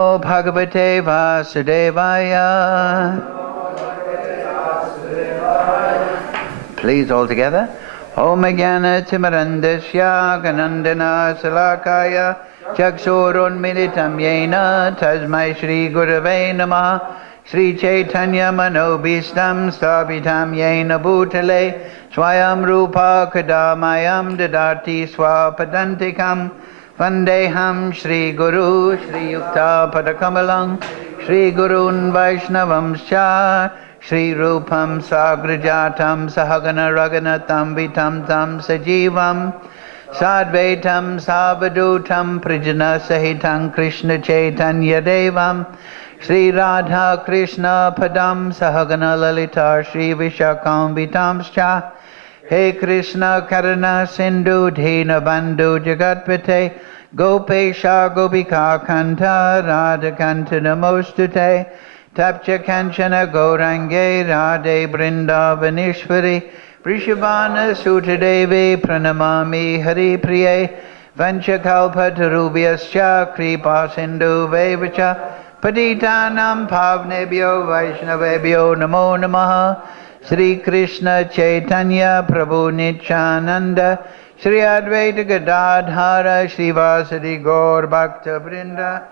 Bhagavate Vasudevaya. Please all together. Om Jnana Timarandasya Ganandana Salakaya Chakshurun Militam Yena Tasmai Shri Gurave Namaha Shri Chaitanya Manobhistam Sthapitam Yena Bhutale Swayam Rupa Kadamayam Dadati Swapadantikam Vandeham Shri Guru Shri Yukta Padakamalang Shri Gurun Vaishnavamscha Shri Rupam Sagrajatam Sahagana Raganatam Vitam Tam Sajivam Sadvaitam Savadutam Prijana Sahitam Krishna Chaitanya Devam Shri Radha Krishna Padam Sahagana Lalita Shri Vishakam Vitamscha He Krishna Karana Sindhu Dhina Bandhu Jagatpate Gopesha Gopika Kanta Radha Kanta Namostute Tapcha Kanchana Gaurange Radhe Vrindavanishwari Vrishabhana Sutadevi Pranamami Hari Priye Vanchakalpatarubhyascha Kripa Sindhu Vevacha Patitanam Pavnebhyo Vaishnavebhyo Namo Namaha Sri Krishna Chaitanya Prabhu Nityananda Sri Advaita Gadadhara Sri Vasadi Gaur Bhakta Vrinda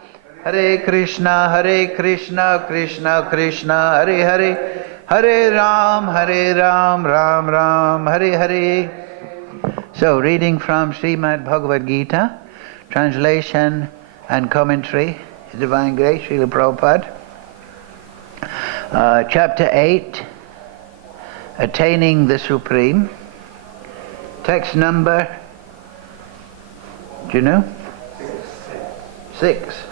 Hare Krishna Krishna Krishna Hare Hare Hare Ram Ram Ram Hare Hare. So reading from Srimad Bhagavad Gita, translation and commentary, His Divine Grace, Srila Prabhupada. Chapter 8, Attaining the Supreme. Text number, do you know? 6.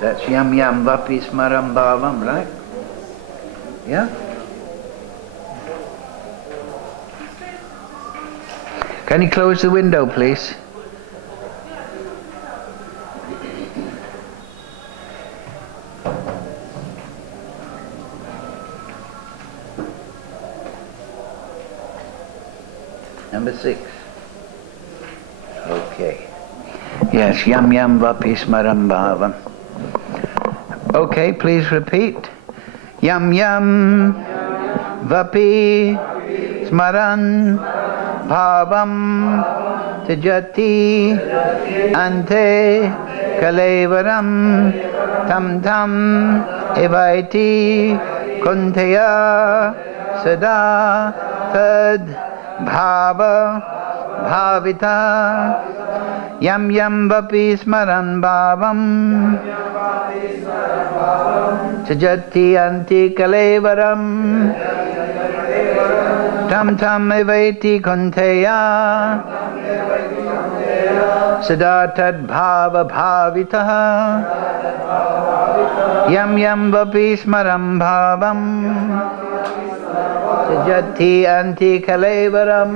That's Yam Yam Vapi Smaram Bhavam, right? Yeah? Can you close the window, please? Number 6. Okay. Yes, Yam Yam Vapi Smaram Bhavam. Okay, please repeat. Yam Yam Vapi Smaran Bhavam Tijati Ante Kalevaram Tam Tam Evaiti Kunteya Sada Tad Bhava Bhavita Yam Yam Vapi Smaran Bhavam Tajati Anti Kalevaram Tam Tam Evaiti Kunteya Sadatad Bhava Bhavitaha Yam Yam Vapi Smaram Bhavam Tajati Anti Kalevaram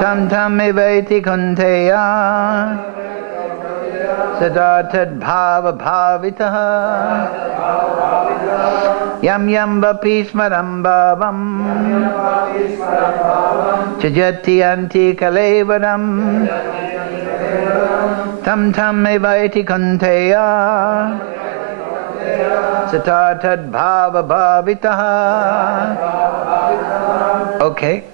Tam Tam Evaiti Kunteya Sadatad Bhava Bhavitaha Yam Yam Vapi Smaram Bhavam Tajati Anti Kalevaram Tam Tam Evaiti Kunteya Sadatad Bhava Bhavitaha. Okay.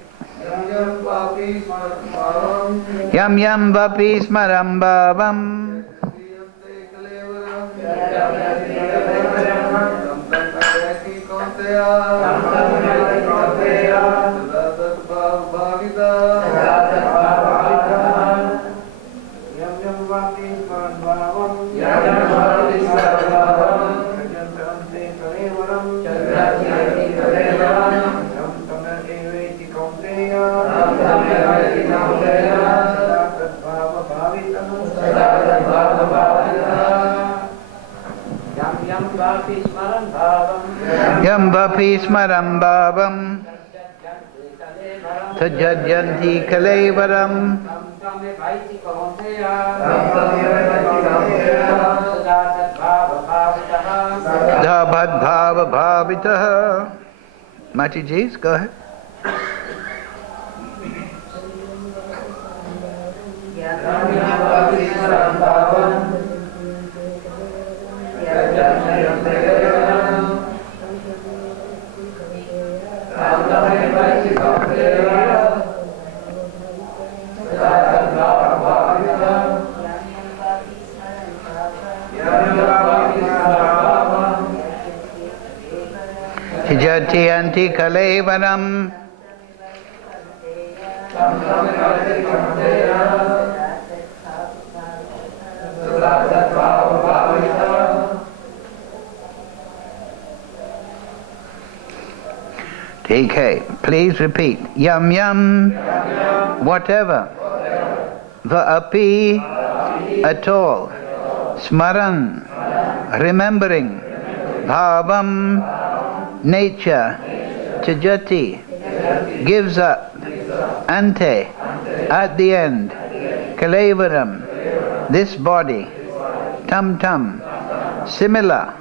Yam Yam Vapi Smaram Bhavam Yam Vapi Smaram Bhavam Tajadyanti Kalevaram Dhabad Bhava Bhavitaha. Mati Ji, go ahead. Jati anti kalevaram Okay, please repeat. Yam yam, whatever. Va'api, at all. Smaran, remembering. Bhavam, nature. Tijati, gives up. Ante, at the end. Kalevaram, this body. Tam tam, similar.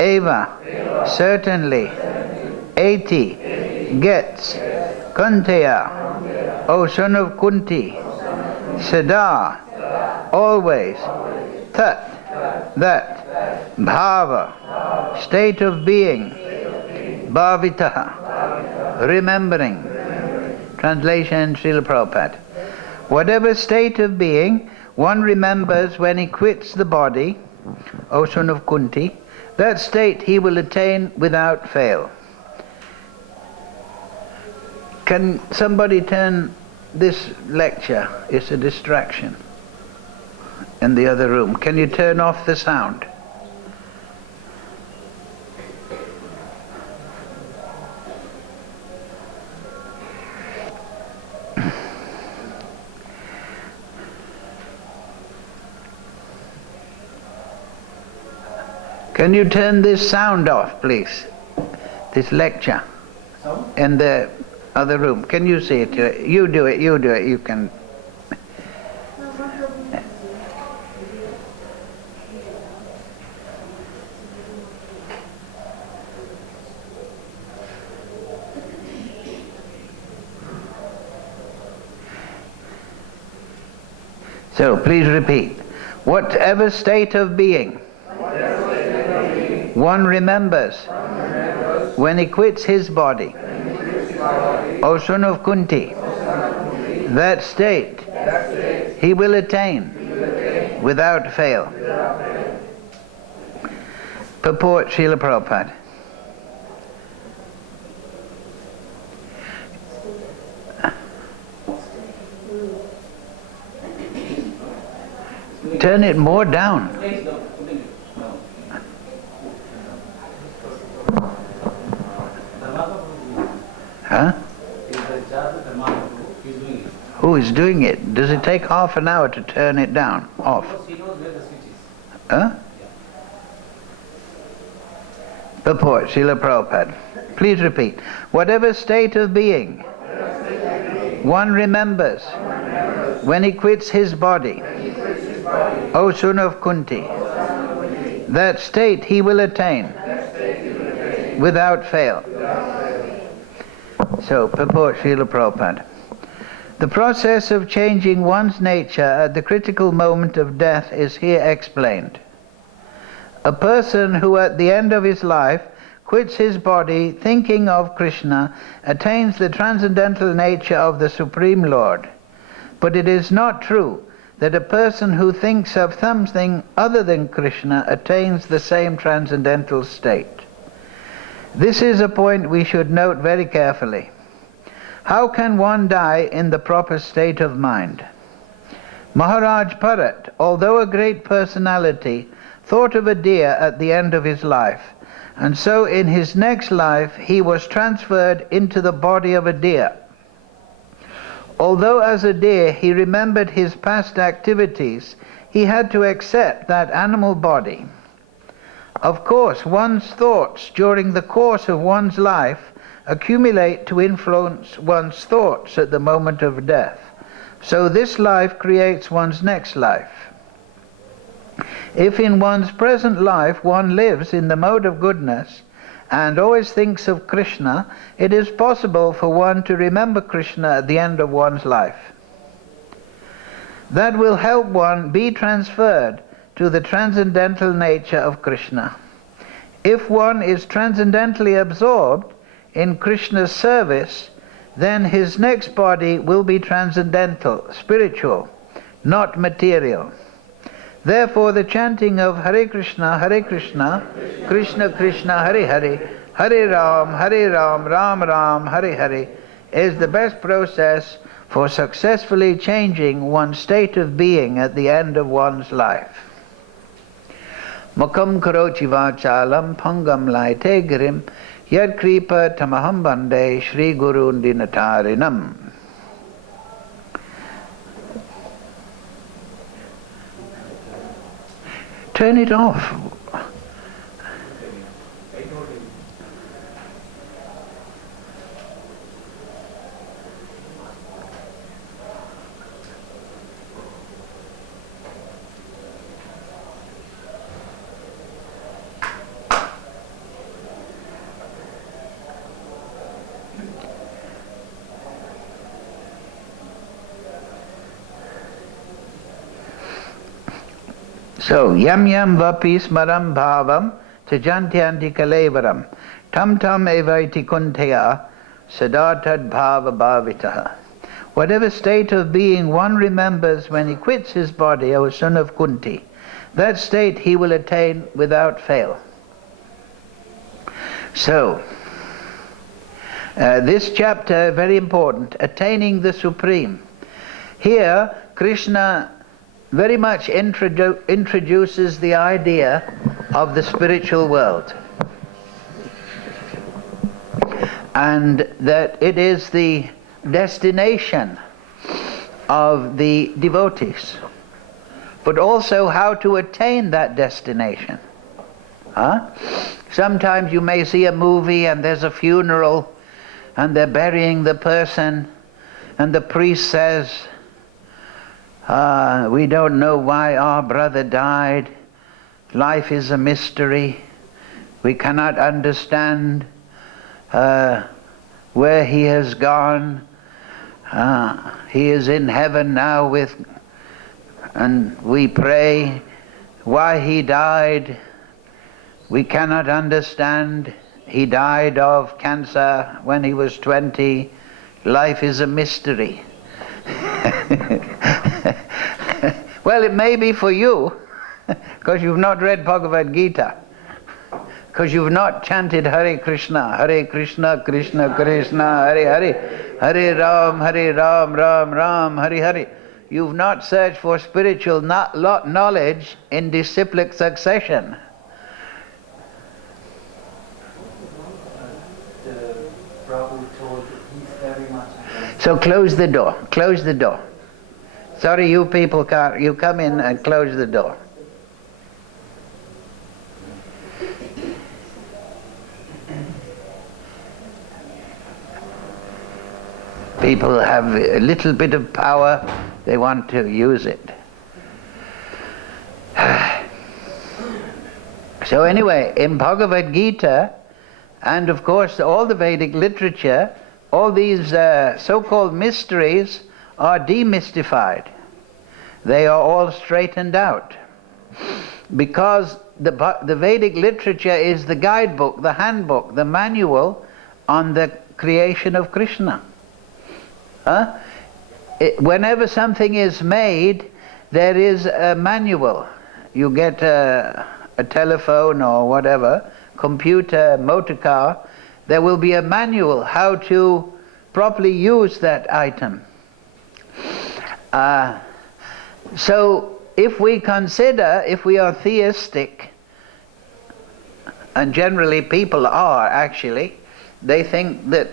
Eva, certainly. Eti, gets. Kunteya, O son of Kunti. Sada, always. Tat, that. Bhava, state of being. Bhavitaha, remembering. Translation Srila Prabhupada. Whatever state of being one remembers when he quits the body, O son of Kunti, that state he will attain without fail. Can somebody turn this lecture? It's a distraction in the other room. Can you turn off the sound? Can you turn this sound off, please? This lecture in the other room. Can you see it? You do it, you can. So please repeat. Whatever state of being one remembers when he quits his body, O son of Kunti, that state he will attain without fail. Purport Srila Prabhupada. Turn it more down. Huh? Who is doing it? Does it take half an hour to turn it down? Off? Huh? Purport, Srila Prabhupada. Please repeat. Whatever state of being one remembers when he quits his body, O son of Kunti, that state he will attain without fail. So, purport Srila Prabhupada. The process of changing one's nature at the critical moment of death is here explained. A person who at the end of his life quits his body thinking of Krishna attains the transcendental nature of the Supreme Lord. But it is not true that a person who thinks of something other than Krishna attains the same transcendental state. This is a point we should note very carefully. How can one die in the proper state of mind? Maharaj Bharat, although a great personality, thought of a deer at the end of his life, and so in his next life he was transferred into the body of a deer. Although as a deer he remembered his past activities, he had to accept that animal body. Of course, one's thoughts during the course of one's life accumulate to influence one's thoughts at the moment of death. So this life creates one's next life. If in one's present life one lives in the mode of goodness and always thinks of Krishna, it is possible for one to remember Krishna at the end of one's life. That will help one be transferred to the transcendental nature of Krishna. If one is transcendentally absorbed in Krishna's service, then his next body will be transcendental, spiritual, not material. Therefore the chanting of Hare Krishna, Krishna Krishna, Hare Hare, Hare Ram, Ram Ram, Hare Hare is the best process for successfully changing one's state of being at the end of one's life. Mukam karochi vachalam pangam laite girim yad kripa tamaham bande Shri Gurun dinatarinam. Turn it off. So, yam yam vapi smaram bhavam tajantyanti kalevaram tam tam evaiti kunteya sadatad bhava bhavitaha. Whatever state of being one remembers when he quits his body, O son of Kunti, that state he will attain without fail. So, this chapter, very important, attaining the Supreme. Here, Krishna very much introduces the idea of the spiritual world, and that it is the destination of the devotees, but also how to attain that destination. Sometimes you may see a movie and there's a funeral and they're burying the person and the priest says, we don't know why our brother died. Life is a mystery. We cannot understand where he has gone. He is in heaven now and we pray why he died. We cannot understand. He died of cancer when he was 20. Life is a mystery. Well, it may be for you, because you've not read Bhagavad Gita, because you've not chanted Hare Krishna, Krishna Krishna, Hare Hare, Hare Ram, Ram Ram, Hare Hare. You've not searched for spiritual knowledge in disciplic succession. Prabhu told that he's very much against. So close the door. Close the door. Sorry, you people can't. You come in and close the door. People have a little bit of power. They want to use it. So anyway, in Bhagavad Gita, and of course all the Vedic literature, all these so-called mysteries are demystified. They are all straightened out. Because the Vedic literature is the guidebook, the handbook, the manual on the creation of Krishna. Whenever something is made, there is a manual. You get a telephone or whatever, computer, motor car, there will be a manual how to properly use that item. So if we consider, if we are theistic, and generally people are actually, they think that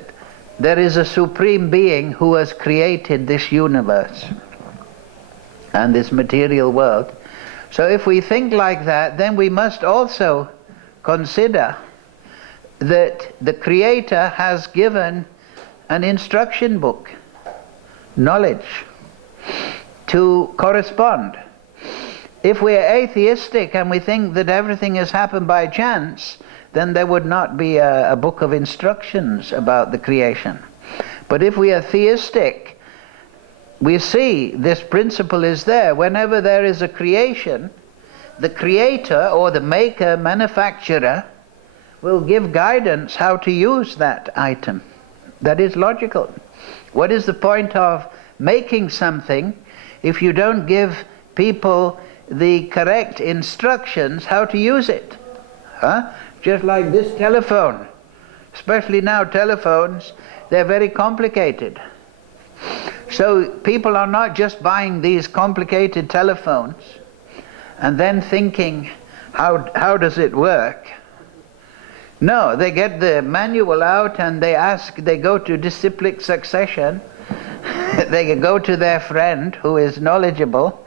there is a supreme being who has created this universe and this material world. So if we think like that, then we must also consider that the Creator has given an instruction book, knowledge, to correspond. If we are atheistic and we think that everything has happened by chance, then there would not be a book of instructions about the creation. But if we are theistic, we see this principle is there. Whenever there is a creation, the creator or the maker, manufacturer, will give guidance how to use that item. That is logical. What is the point of making something if you don't give people the correct instructions how to use it? Just like this telephone. Especially now telephones, they're very complicated. So people are not just buying these complicated telephones and then thinking, how does it work? No, they get the manual out and they go to disciplic succession. They go to their friend who is knowledgeable,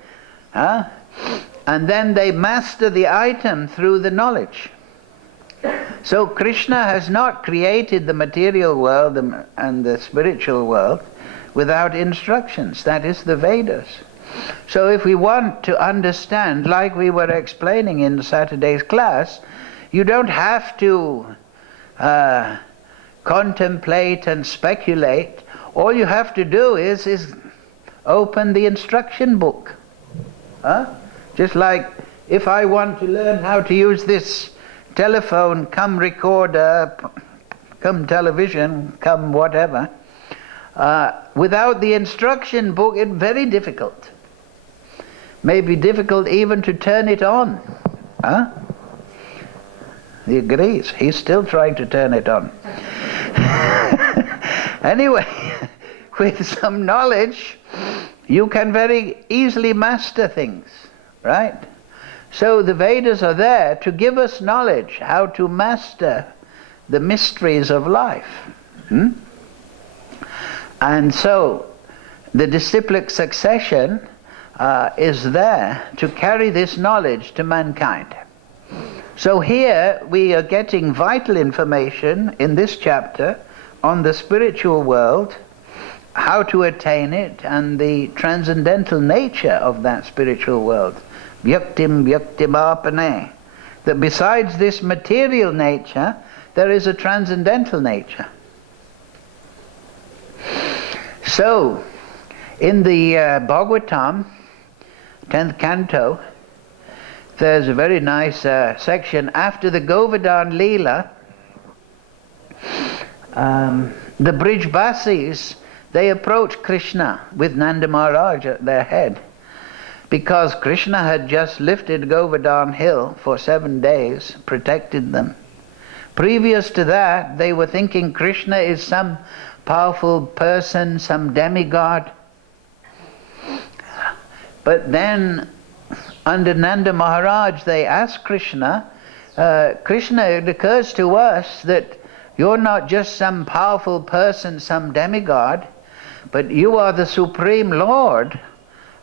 and then they master the item through the knowledge. So Krishna has not created the material world and the spiritual world without instructions. That is the Vedas. So if we want to understand, like we were explaining in Saturday's class, you don't have to contemplate and speculate. All you have to do is open the instruction book. Just like if I want to learn how to use this telephone, come recorder, come television, come whatever, without the instruction book, it's very difficult. Maybe difficult even to turn it on. He agrees. He's still trying to turn it on. Anyway, with some knowledge, you can very easily master things, right? So the Vedas are there to give us knowledge how to master the mysteries of life. And so the disciplic succession is there to carry this knowledge to mankind. So here we are getting vital information in this chapter on the spiritual world, how to attain it, and the transcendental nature of that spiritual world. Vyaktim vyaktimapane. That besides this material nature, there is a transcendental nature. So, in the Bhagavatam, 10th canto, there's a very nice section. After the Govardhan Leela, the Brijbasis, they approached Krishna with Nanda Maharaj at their head, because Krishna had just lifted Govardhan Hill for 7 days, protected them. Previous to that, they were thinking Krishna is some powerful person, some demigod. But then, under Nanda Maharaj, they asked Krishna, Krishna, it occurs to us that you're not just some powerful person, some demigod, but you are the Supreme Lord,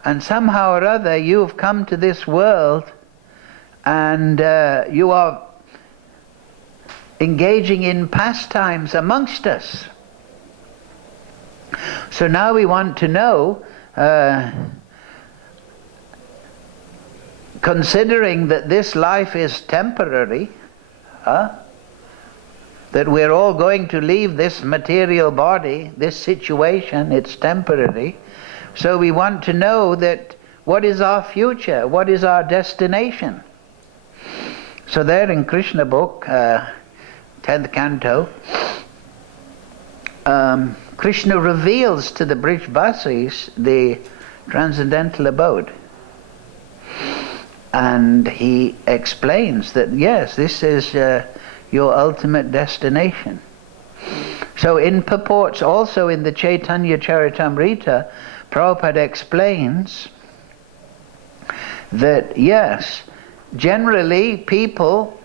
and somehow or other you've come to this world and you are engaging in pastimes amongst us. So now we want to know, considering that this life is temporary, that we're all going to leave this material body, this situation, it's temporary. So we want to know that what is our future, what is our destination. So there in Krishna book, 10th canto, Krishna reveals to the Brijbasis the transcendental abode. And he explains that, yes, this is your ultimate destination. So in purports, also in the Chaitanya Charitamrita, Prabhupada explains that, yes, generally people,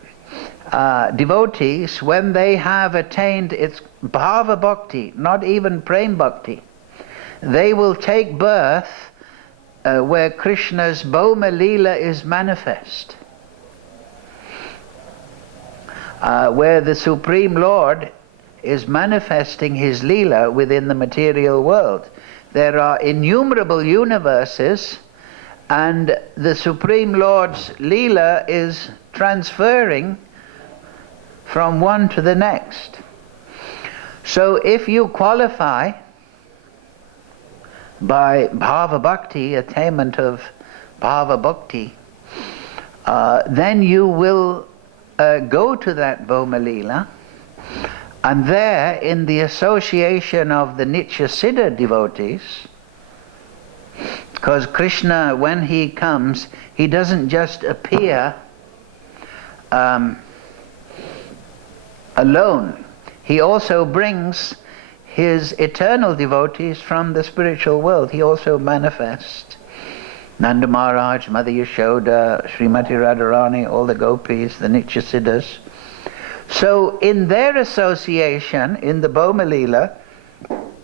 devotees, when they have attained its bhava bhakti, not even prem bhakti, they will take birth where Krishna's Bhoma Leela is manifest, where the Supreme Lord is manifesting his Leela within the material world. There are innumerable universes, and the Supreme Lord's Leela is transferring from one to the next. So if you qualify by bhava bhakti, attainment of bhava bhakti, then you will go to that Bhoma Lila, and there, in the association of the Nitya Siddha devotees, because Krishna, when he comes, he doesn't just appear alone. He also brings his eternal devotees from the spiritual world. He also manifests. Nanda Maharaj, Mother Yashoda, Srimati Radharani, all the gopis, the Nitya Siddhas. So in their association, in the Bhoma Lila,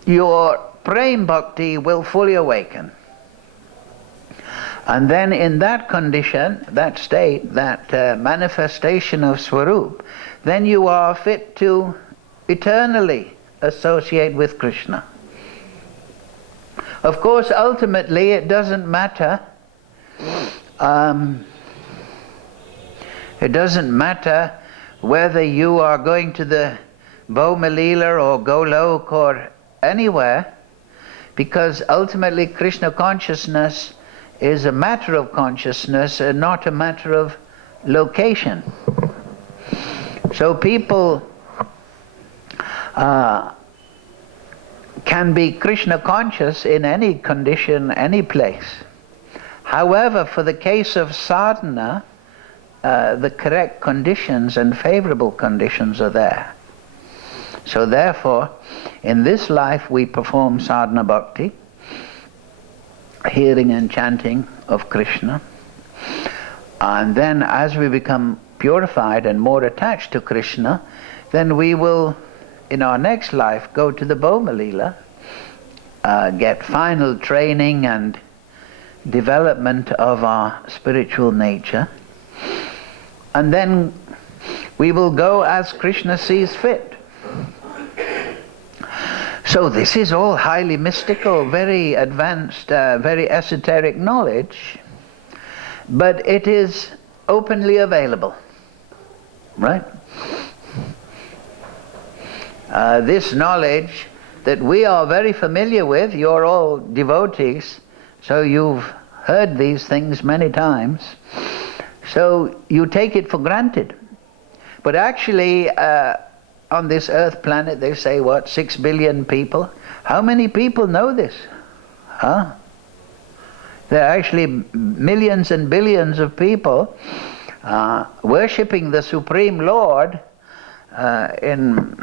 your prem bhakti will fully awaken. And then in that condition, that state, that manifestation of Swarup, then you are fit to eternally associate with Krishna. Of course, ultimately it doesn't matter. It doesn't matter whether you are going to the Bhoma Lila or Golok or anywhere, because ultimately Krishna consciousness is a matter of consciousness and not a matter of location. So people can be Krishna conscious in any condition, any place. However, for the case of sadhana, the correct conditions and favorable conditions are there. So therefore, in this life we perform sadhana bhakti, hearing and chanting of Krishna, and then as we become purified and more attached to Krishna, then we will, in our next life, go to the Bhoma Lila, get final training and development of our spiritual nature, and then we will go as Krishna sees fit. So this is all highly mystical, very advanced, very esoteric knowledge, but it is openly available, right? This knowledge that we are very familiar with, you're all devotees, so you've heard these things many times, so you take it for granted. But actually, on this earth planet, they say, 6 billion people? How many people know this? Huh? There are actually millions and billions of people worshipping the Supreme Lord in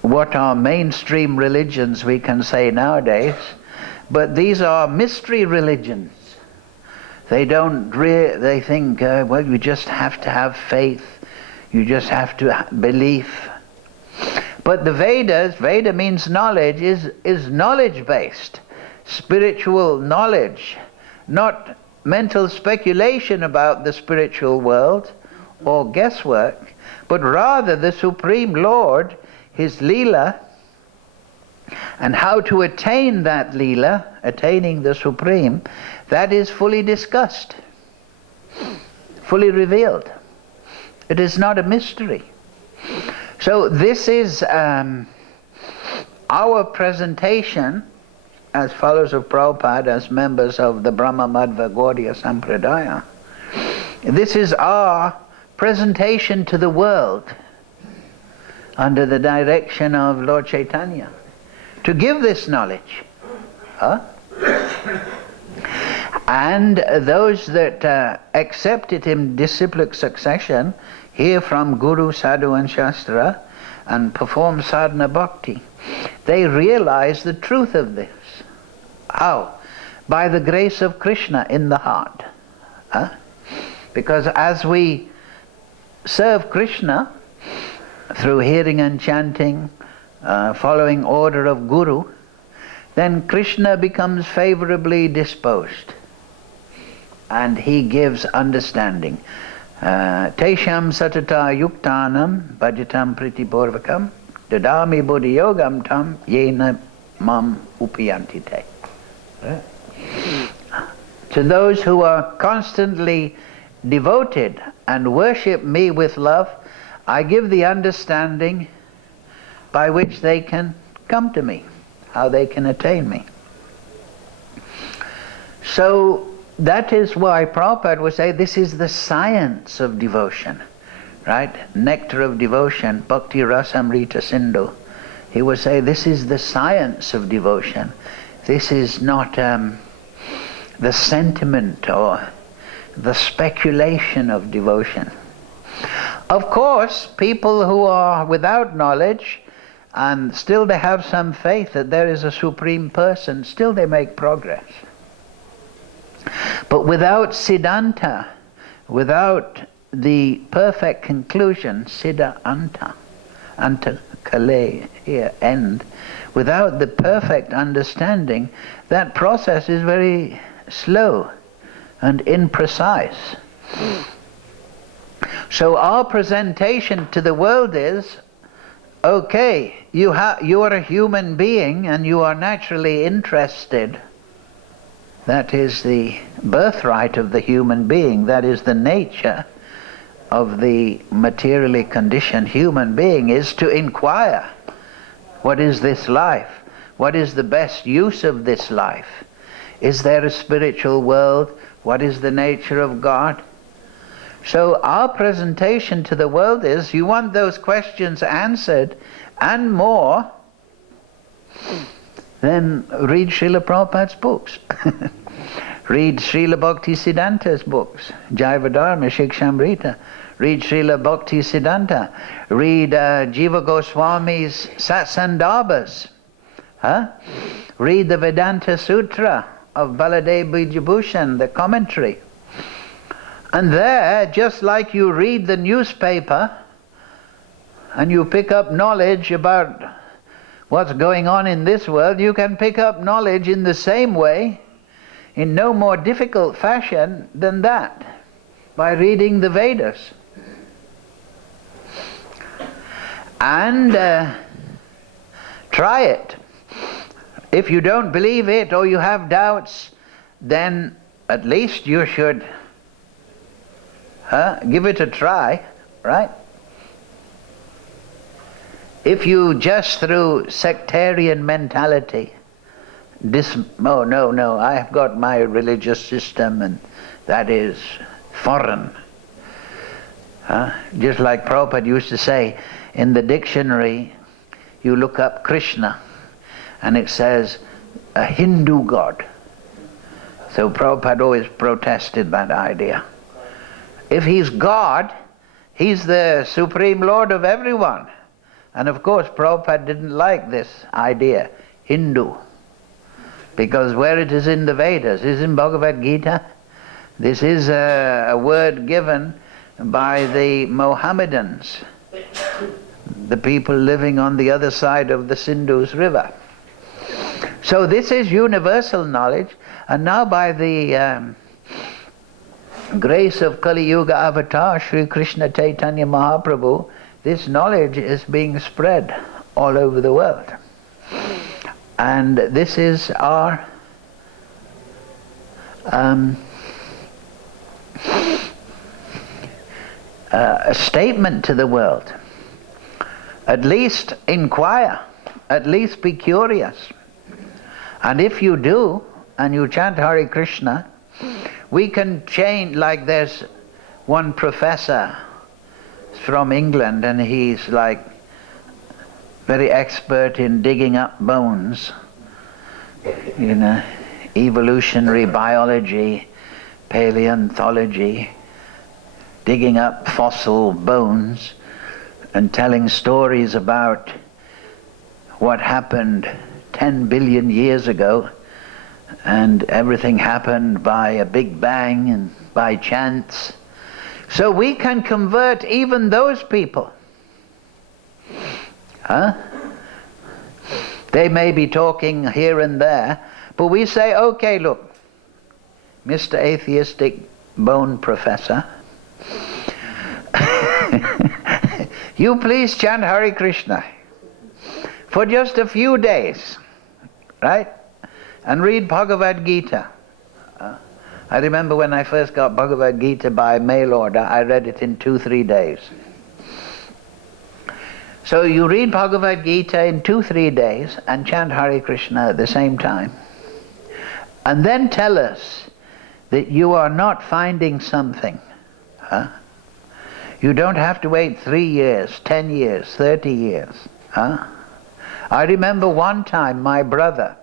what are mainstream religions, we can say nowadays. But these are mystery religions. They don't they think, you just have to have faith. You just have to belief. But the Vedas, Veda means knowledge, is knowledge-based. Spiritual knowledge. Not mental speculation about the spiritual world or guesswork, but rather the Supreme Lord, His Leela, and how to attain that Leela, attaining the Supreme, that is fully discussed, fully revealed. It is not a mystery. So this is our presentation as followers of Prabhupada, as members of the Brahma Madhva Gaudiya Sampradaya. This is our presentation to the world under the direction of Lord Chaitanya, to give this knowledge. And those that accept it in disciplic succession, hear from Guru, Sadhu and Shastra, and perform sadhana bhakti, they realize the truth of this. How? By the grace of Krishna in the heart. Because as we serve Krishna through hearing and chanting, following order of Guru, then Krishna becomes favorably disposed. And he gives understanding. Tesham satata yuktanam bhajatam pritipurvakam dadami buddhiyogam tam yena mam upiyantite. To those who are constantly devoted and worship me with love, I give the understanding by which they can come to me, how they can attain me. So that is why Prabhupada would say this is the science of devotion, right? Nectar of devotion, Bhakti Rasamrita Sindhu. He would say this is the science of devotion. This is not the sentiment or the speculation of devotion. Of course, people who are without knowledge and still they have some faith that there is a supreme person, still they make progress. But without Siddhanta, without the perfect conclusion, Siddha Anta, Anta Kale, here, end, without the perfect understanding, that process is very slow and imprecise. So our presentation to the world is, okay, you are a human being and you are naturally interested. That is the birthright of the human being. That is the nature of the materially conditioned human being, is to inquire, what is this life? What is the best use of this life? Is there a spiritual world? What is the nature of God? So our presentation to the world is, you want those questions answered and more, then read Srila Prabhupada's books. Read Srila Bhakti Siddhanta's books, Jayavadharma, Shikshamrita. Read Srila Bhakti Siddhanta. Read Jiva Goswami's Satsandarbhas. Read the Vedanta Sutra of Baladev Bijabhushan, the commentary. And there, just like you read the newspaper and you pick up knowledge about what's going on in this world, you can pick up knowledge in the same way, in no more difficult fashion than that, by reading the Vedas. And try it. If you don't believe it or you have doubts, then at least you should give it a try, right? If you just through sectarian mentality, no, I have got my religious system and that is foreign. Just like Prabhupada used to say, in the dictionary, you look up Krishna and it says a Hindu god. So Prabhupada always protested that idea. If he's God, he's the supreme lord of everyone. And of course Prabhupada didn't like this idea, Hindu, because where it is in the Vedas, it is in Bhagavad Gita. This is a word given by the Mohammedans, the people living on the other side of the Sindhu's river. So this is universal knowledge, and now by the grace of Kali Yuga avatar Sri Krishna Chaitanya Mahaprabhu, this knowledge is being spread all over the world. And this is our a statement to the world. At least inquire, at least be curious. And if you do, and you chant Hare Krishna, we can change, like there's one professor from England and he's like very expert in digging up bones, evolutionary biology, paleontology, digging up fossil bones and telling stories about what happened 10 billion years ago, and everything happened by a big bang and by chance. So we can convert even those people. They may be talking here and there, but we say, okay, look, Mr. Atheistic Bone Professor, you please chant Hare Krishna for just a few days, right? And read Bhagavad Gita. I remember when I first got Bhagavad Gita by mail order, I read it in 2-3 days. So you read Bhagavad Gita in 2-3 days and chant Hare Krishna at the same time. and then tell us that you are not finding something. Huh? You don't have to wait 3 years, 10 years, 30 years. Huh? I remember one time my brother,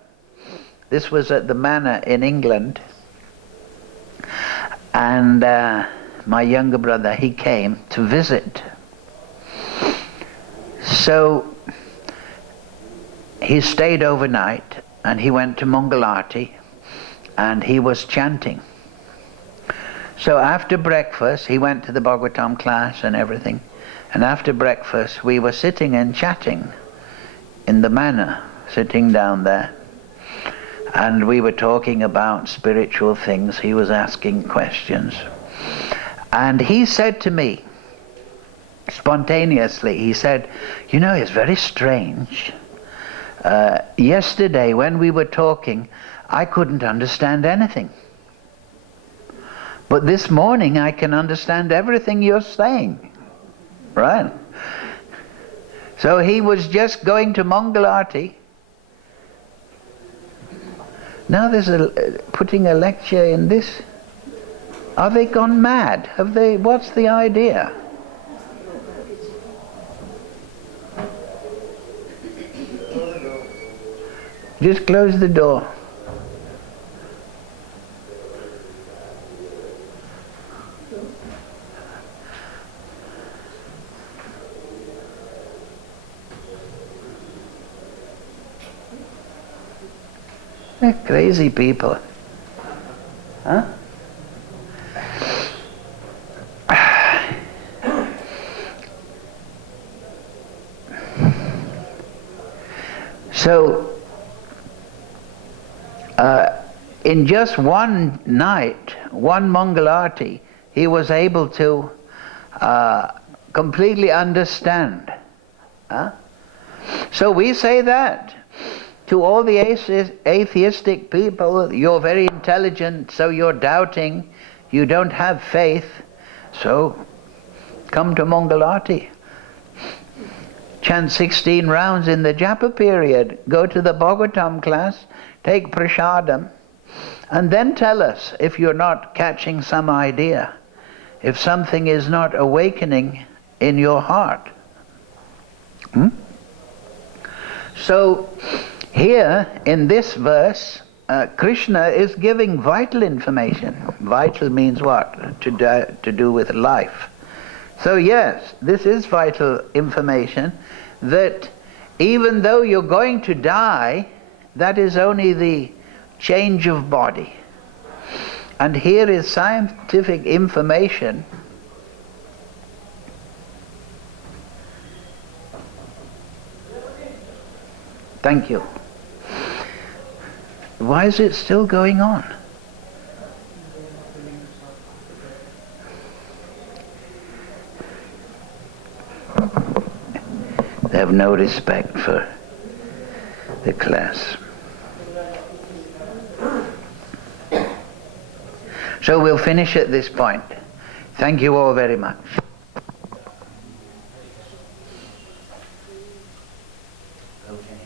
this was at the manor in England, and my younger brother, he came to visit. So he stayed overnight and he went to Mangalarti and he was chanting. So after breakfast, he went to the Bhagavatam class and everything, and after breakfast we were sitting and chatting in the manor, sitting down there, and we were talking about spiritual things. He was asking questions, and he said to me spontaneously, he said, you know, it's very strange. Yesterday when we were talking, I couldn't understand anything. But this morning I can understand everything you're saying. Right? So he was just going to Mangalarti. Now there's putting a lecture in this. Are they gone mad? Have they? What's the idea? Just close the door. They're crazy people. Huh? So, in just one night, one Mangalarti, he was able to completely understand. Huh? So we say that to all the atheistic people, you're very intelligent, so you're doubting, you don't have faith, so come to Mangalarti. Chant 16 rounds in the japa period, go to the Bhagavatam class, take prasadam, and then tell us if you're not catching some idea, if something is not awakening in your heart. So here in this verse, Krishna is giving vital information. Vital means what? To do with life. So yes, this is vital information, that even though you're going to die, that is only the change of body. And here is scientific information. Thank you. Why is it still going on? They have no respect for the class. So we'll finish at this point. Thank you all very much. Okay.